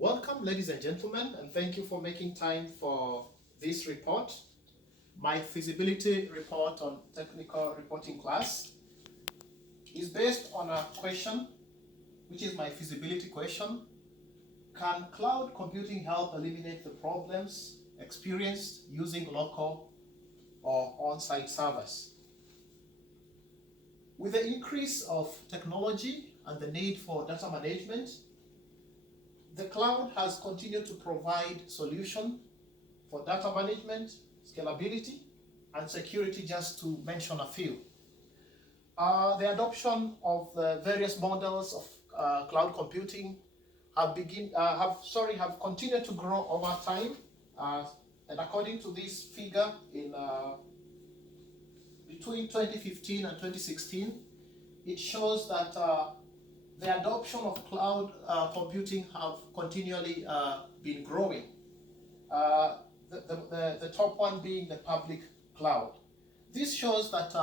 Welcome, ladies and gentlemen, and thank you for making time for this report, my feasibility report on technical reporting class. Is based on a question, which is my feasibility question. Can cloud computing help eliminate the problems experienced using local or on-site servers? With the increase of technology and the need for data management, the cloud has continued to provide solutions for data management, scalability, and security, just to mention a few. The adoption of the various models of cloud computing have continued to grow over time, and according to this figure, in between 2015 and 2016, it shows that the adoption of cloud computing have continually been growing. The top one being the public cloud. This shows that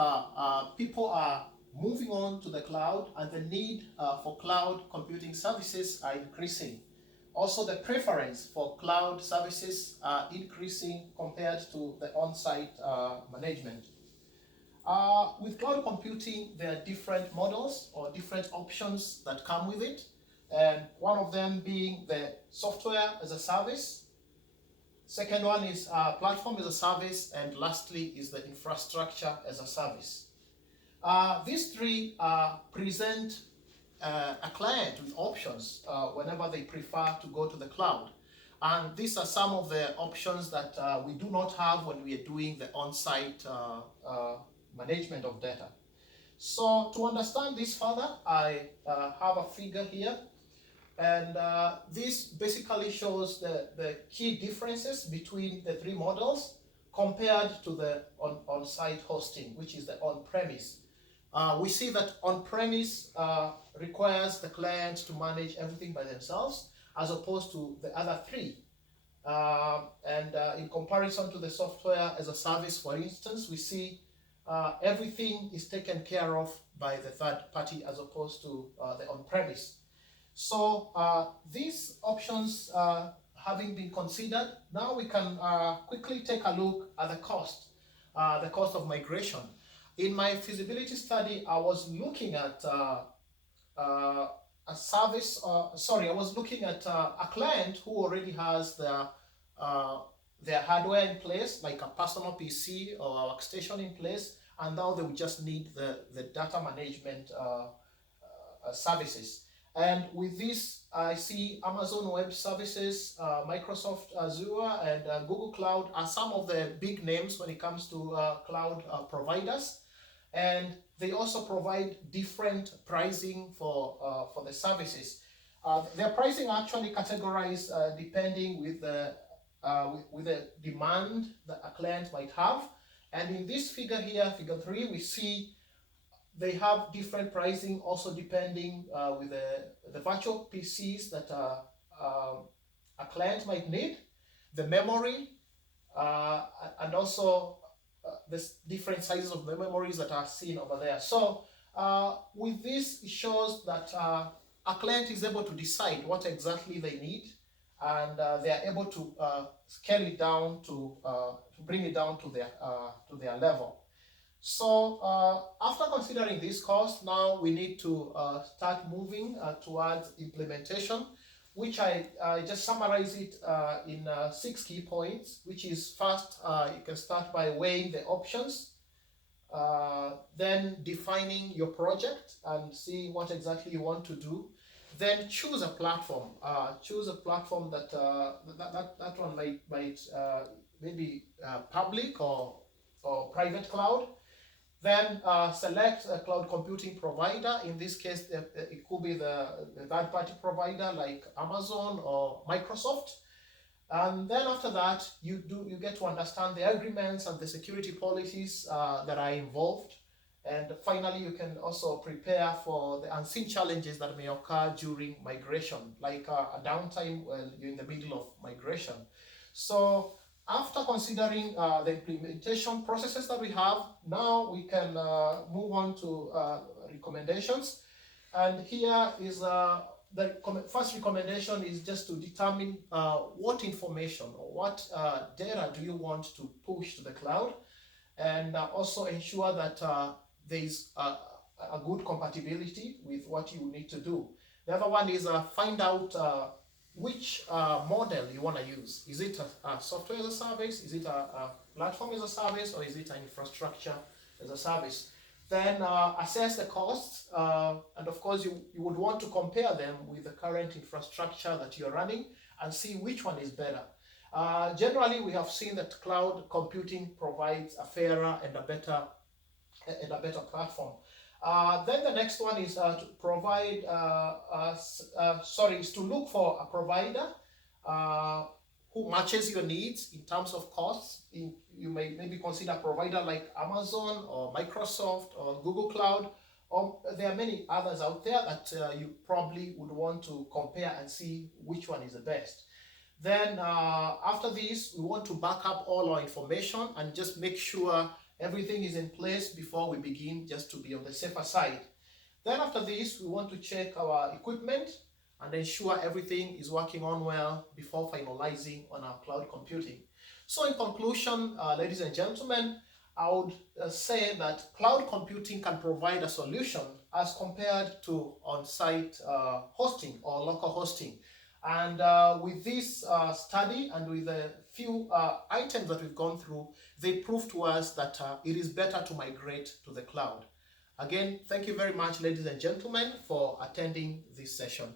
people are moving on to the cloud, and the need for cloud computing services are increasing. Also, the preference for cloud services are increasing compared to the on-site management. With cloud computing, there are different models or different options that come with it, and one of them being the software as a service. Second one is platform as a service, and lastly is the infrastructure as a service. These three present a client with options whenever they prefer to go to the cloud. And these are some of the options that we do not have when we are doing the on-site management of data. So to understand this further, I have a figure here. And this basically shows the key differences between the three models compared to the on-site hosting, which is the on-premise. We see that on-premise requires the client to manage everything by themselves, as opposed to the other three. In comparison to the software as a service, for instance, we see everything is taken care of by the third party, as opposed to the on-premise. So these options having been considered, now we can quickly take a look at the cost of migration. In my feasibility study, I was looking at a client who already has their hardware in place, like a personal PC or a workstation in place, and now they would just need the data management services. And with this, I see Amazon Web Services, Microsoft Azure, and Google Cloud are some of the big names when it comes to cloud providers. And they also provide different pricing for the services. Their pricing actually categorized depending with the demand that a client might have. And in this figure here, figure 3, we see they have different pricing also depending with the virtual PCs that a client might need, the memory, and also the different sizes of the memories that are seen over there. So with this, it shows that a client is able to decide what exactly they need, and they are able to scale it down to bring it down to their level. So after considering this cost, now we need to start moving towards implementation, which I just summarize it in 6 key points, which is first, you can start by weighing the options, then defining your project and see what exactly you want to do. Then choose a platform. Choose a platform that that one might maybe public or private cloud. Then select a cloud computing provider. In this case, it could be the third-party provider like Amazon or Microsoft. And then after that, you get to understand the agreements and the security policies that are involved. And finally, you can also prepare for the unseen challenges that may occur during migration, like a downtime when you're in the middle of migration. So after considering the implementation processes that we have, now we can move on to recommendations. And here is first recommendation is just to determine what information or what data do you want to push to the cloud, and also ensure that there is a good compatibility with what you need to do. The other one is find out which model you want to use. Is it a software as a service? Is it a platform as a service? Or is it an infrastructure as a service? Then assess the costs, and of course you would want to compare them with the current infrastructure that you're running and see which one is better. Generally, we have seen that cloud computing provides a fairer and a better platform. Then the next one is to provide, is to look for a provider who matches your needs in terms of costs. You may maybe consider a provider like Amazon or Microsoft or Google Cloud, or there are many others out there that you probably would want to compare and see which one is the best. Then after this, we want to back up all our information and just make sure everything is in place before we begin, just to be on the safer side. Then after this, we want to check our equipment and ensure everything is working on well before finalizing on our cloud computing. So in conclusion, ladies and gentlemen, I would say that cloud computing can provide a solution as compared to on-site hosting or local hosting. And with this study and with the few items that we've gone through, they prove to us that it is better to migrate to the cloud. Again, thank you very much, ladies and gentlemen, for attending this session.